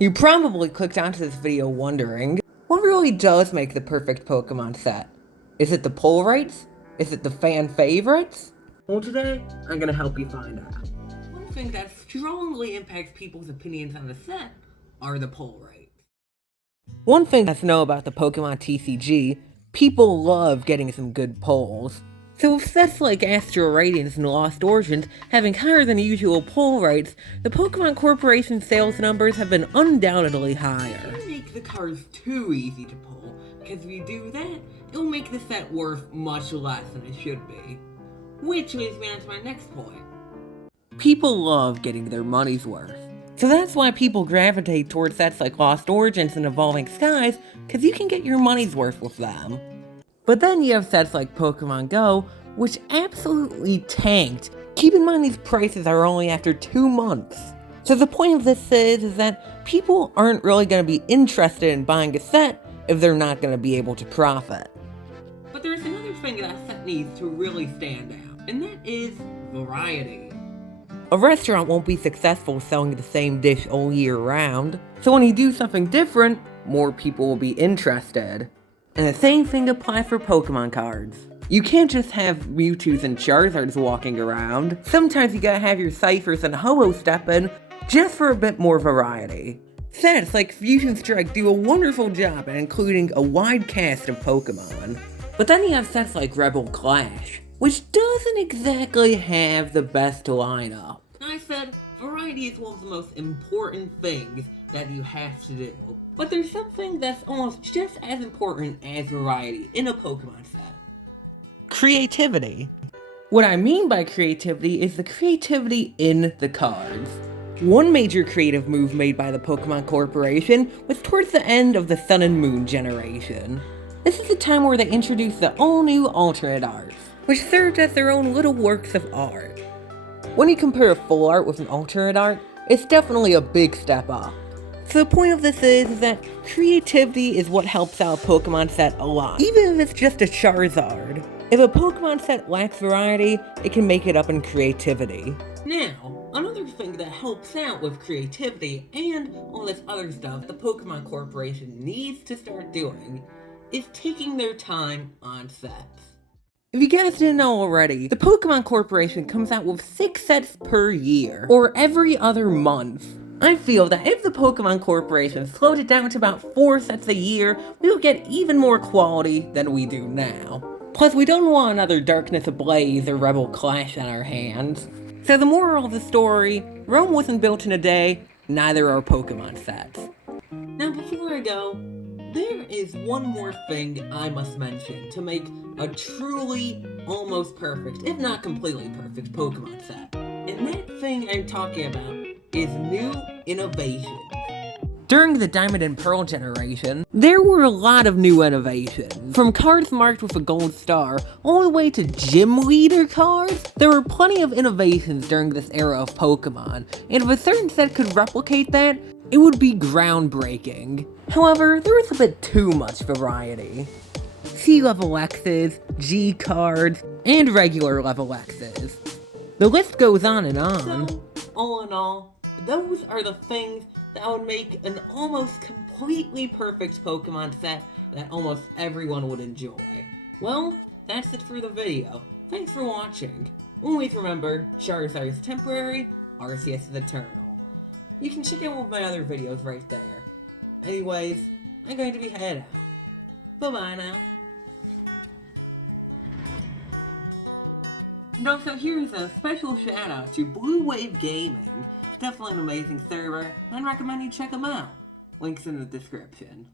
You probably clicked onto this video wondering, what really does make the perfect Pokemon set? Is it the pull rates? Is it the fan favorites? Well, today, I'm gonna help you find out. One thing that strongly impacts people's opinions on the set are the pull rates. One thing to know about the Pokemon TCG, people love getting some good pulls. So with sets like Astral Radiance and Lost Origins having higher than usual pull rates, the Pokemon Corporation sales numbers have been undoubtedly higher. Don't make the cards too easy to pull, because if you do that, it'll make the set worth much less than it should be. Which leads me on to my next point. People love getting their money's worth. So that's why people gravitate towards sets like Lost Origins and Evolving Skies, because you can get your money's worth with them. But then you have sets like Pokemon Go, which absolutely tanked. Keep in mind these prices are only after 2 months. So the point of this is that people aren't really going to be interested in buying a set if they're not going to be able to profit. But there's another thing that a set needs to really stand out, and that is variety. A restaurant won't be successful selling the same dish all year round, so when you do something different, more people will be interested. And the same thing applies for Pokemon cards. You can't just have Mewtwo's and Charizards walking around. Sometimes you gotta have your Cyphers and Ho-Oh step in, just for a bit more variety. Sets like Fusion Strike do a wonderful job at including a wide cast of Pokemon. But then you have sets like Rebel Clash, which doesn't exactly have the best lineup. I said, variety is one of the most important things that you have to do. But there's something that's almost just as important as variety in a Pokemon set. Creativity. What I mean by creativity is the creativity in the cards. One major creative move made by the Pokemon Corporation was towards the end of the Sun and Moon generation. This is the time where they introduced the all-new alternate arts, which served as their own little works of art. When you compare a full art with an alternate art, it's definitely a big step up. So the point of this is that creativity is what helps out a Pokemon set a lot, even if it's just a Charizard. If a Pokemon set lacks variety, it can make it up in creativity. Now, another thing that helps out with creativity and all this other stuff the Pokemon Corporation needs to start doing is taking their time on sets. If you guys didn't know already, the Pokemon Corporation comes out with 6 sets per year, or every other month. I feel that if the Pokemon Corporation slowed it down to about 4 sets a year, we would get even more quality than we do now. Plus, we don't want another Darkness Ablaze or Rebel Clash on our hands. So the moral of the story, Rome wasn't built in a day, neither are Pokemon sets. Now before I go, there is one more thing I must mention to make a truly almost perfect, if not completely perfect, Pokemon set. And that thing I'm talking about is new innovation. During the Diamond and Pearl generation, there were a lot of new innovations. From cards marked with a gold star, all the way to gym leader cards, there were plenty of innovations during this era of Pokemon, and if a certain set could replicate that, it would be groundbreaking. However, there was a bit too much variety. C level X's, G cards, and regular level X's. The list goes on and on. So, all in all, those are the things that would make an almost completely perfect Pokemon set that almost everyone would enjoy. Well, that's it for the video. Thanks for watching. Always remember, Charizard is temporary, Arceus is eternal. You can check out one of my other videos right there. Anyways, I'm going to be headed out. Bye-bye now. And also, here's a special shout out to Blue Wave Gaming. Definitely an amazing server, and I recommend you check them out. Links in the description.